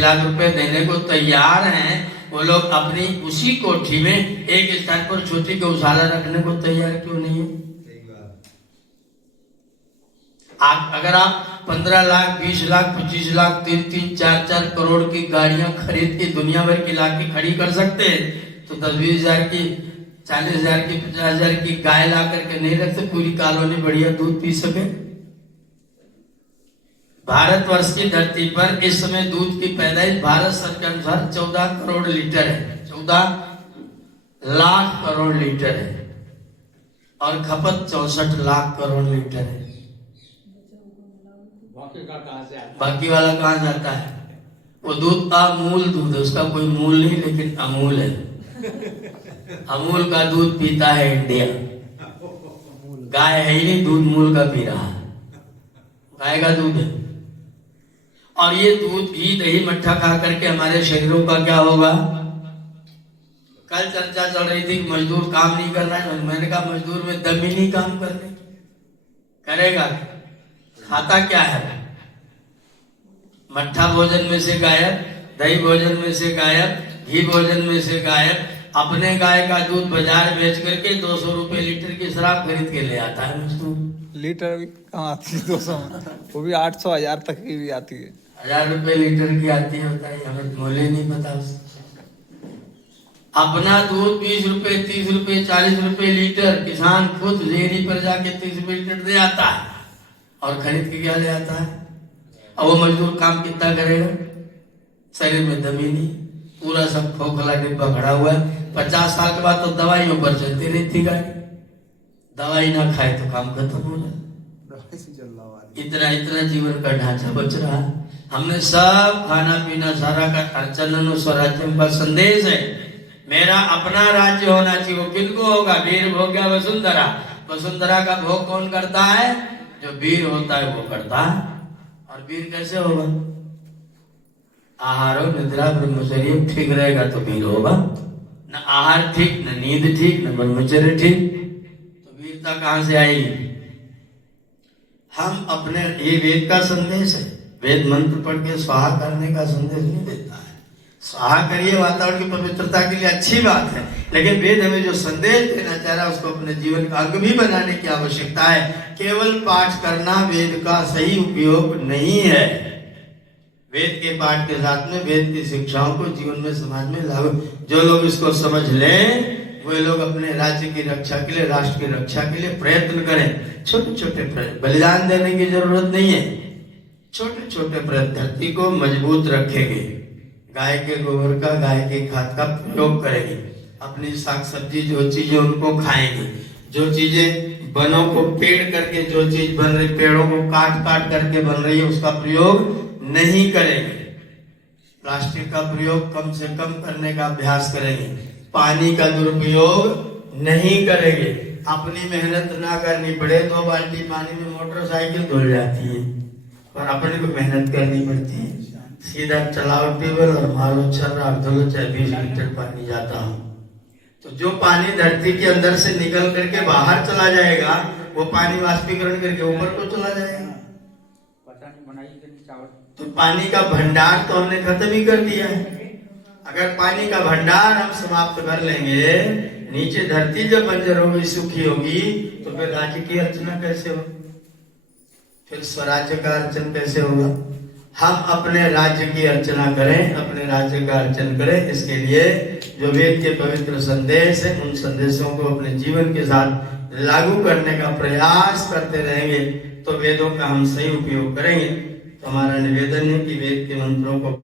लाख रुपए देने को तैयार हैं, वो लोग अपनी उसी कोठी में एक स्थान पर छोटी गौशाला रखने को तैयार क्यों नहीं है? अगर आप 15 लाख, 20 लाख, 25 लाख, 3-3, 4-4 करोड़ की गाड़ियां खरीद के दुनिया भर की लाके खड़ी कर सकते हैं, तो 10-20 हजार की, 40 हजार की, 50 हजार की गाय ला करके नहीं रखते, पूरी कॉलोनी बढ़िया दूध पी सके। भारतवर्ष की धरती पर इस समय दूध की पैदाइश भारत सरकार के अनुसार 14 करोड़ लीटर है, 14 लाख करोड़ लीटर है, और खपत 64 लाख करोड़ लीटर है। बाकी वाला कहाँ जाता है? वो दूध अमूल दूध है, उसका कोई मूल नहीं, लेकिन अमूल है। अमूल का दूध पीता है इंडिया। गाय है ही नहीं, दूध मूल का पी रहा है, गाय का दूध है। और ये दूध, घी, दही, मट्ठा खा करके हमारे शरीरों का क्या होगा? कल चर्चा चल रही थी, मजदूर काम नहीं कर रहा है। मैंने कहा मजदूर में दम ही नहीं काम करने करेगा, खाता क्या है? मट्ठा भोजन में से गायब, दही भोजन में से गायब, घी भोजन में से गायब। अपने गाय का दूध बाजार बेच करके 200 रुपए लीटर की शराब खरीद के ले आता है मजदूर। लीटर भी कहाँ आती है 200 में? वो भी 800-1000 तक की भी आती है। 1000 रुपए लीटर की आती है, बताइए, हमें मूल्य नहीं पता उसका। अपना दूध 20 रुपए, 30 रुपए, 40 रुपए लीटर किसान खुद डेयरी पर जाके 30 रुपए लीटर दे आता है, और खरीद के क्या ले आता है? और वो मजदूर काम कितना करेगा? शरीर में दम ही नहीं, पूरा सब खोखला डिब्बा खड़ा हुआ है। 50 साल के बाद तो दवाइयों पर चलती रहती गाड़ी, दवाई ना खाए तो काम खत्म हो जाए। इतना इतना जीवन का ढांचा बच रहा है। हमने सब खाना पीना सारा का अर्चन स्वराज्य का संदेश है। मेरा अपना राज्य होना चाहिए। वो किनको होगा? वीर भोग्या वसुंधरा। वसुंधरा का भोग कौन करता है? जो वीर होता है वो करता है। और वीर कैसे होगा? आहारो निद्रा ब्रह्मचर्य ठीक रहेगा तो वीर होगा। न आहार ठीक, न नींद ठीक, न ब्रह्मचर्य ठीक, तो वीरता कहां से आएगी? हम अपने, ये वेद का संदेश है। वेद मंत्र पढ़ के स्वाहा करने का संदेश नहीं देता है। स्वाहा करिए, वातावरण की पवित्रता के लिए अच्छी बात है, लेकिन वेद हमें जो संदेश देना चाह रहा है उसको अपने जीवन का अंग भी बनाने की आवश्यकता है। केवल पाठ करना वेद का सही उपयोग नहीं है। वेद के पाठ के साथ में वेद की शिक्षाओं को जीवन में, समाज में लागू, जो लोग इसको समझ लें वे लोग अपने राज्य की रक्षा के लिए, राष्ट्र की रक्षा के लिए प्रयत्न करें। छोटे छोटे प्रयत्न, बलिदान देने की जरूरत नहीं है। छोटे छोटे प्रयत्न धरती को मजबूत रखेंगे। गाय के गोबर का, गाय के खाद का प्रयोग करेंगे। अपनी साग सब्जी जो चीजें उनको खाएंगे। जो चीजें वनों को पेड़ करके, जो चीज बन रही पेड़ों को काट काट करके बन रही है उसका प्रयोग नहीं करेंगे। प्लास्टिक का प्रयोग कम से कम करने का अभ्यास करेंगे। पानी का दुरुपयोग नहीं करेंगे। अपनी मेहनत ना करनी पड़े, 2 बाल्टी पानी में मोटरसाइकिल धुल जाती है, और अपने को मेहनत करनी पड़ती है। सीधा चलाओ टेबल और मारो छर्रा, धुलो, चाहे 20 लीटर पानी जाता हूँ। तो जो पानी धरती के अंदर से निकल करके बाहर चला जाएगा, वो पानी वाष्पीकरण करके ऊपर को चला जाएगा। तो पानी का भंडार तो हमने खत्म ही कर दिया है। अगर पानी का भंडार हम समाप्त कर लेंगे, नीचे धरती जब बंजर होगी, सूखी होगी, तो फिर राज्य की अर्चना कैसे होगी? फिर स्वराज्य का अर्चन कैसे होगा? हम अपने राज्य की अर्चना करें, अपने राज्य का अर्चन करें। इसके लिए जो वेद के पवित्र संदेश है, उन संदेशों को अपने जीवन के साथ लागू करने का प्रयास करते रहेंगे, तो वेदों का हम सही उपयोग करेंगे। तो हमारा निवेदन है कि वेद के मंत्रों को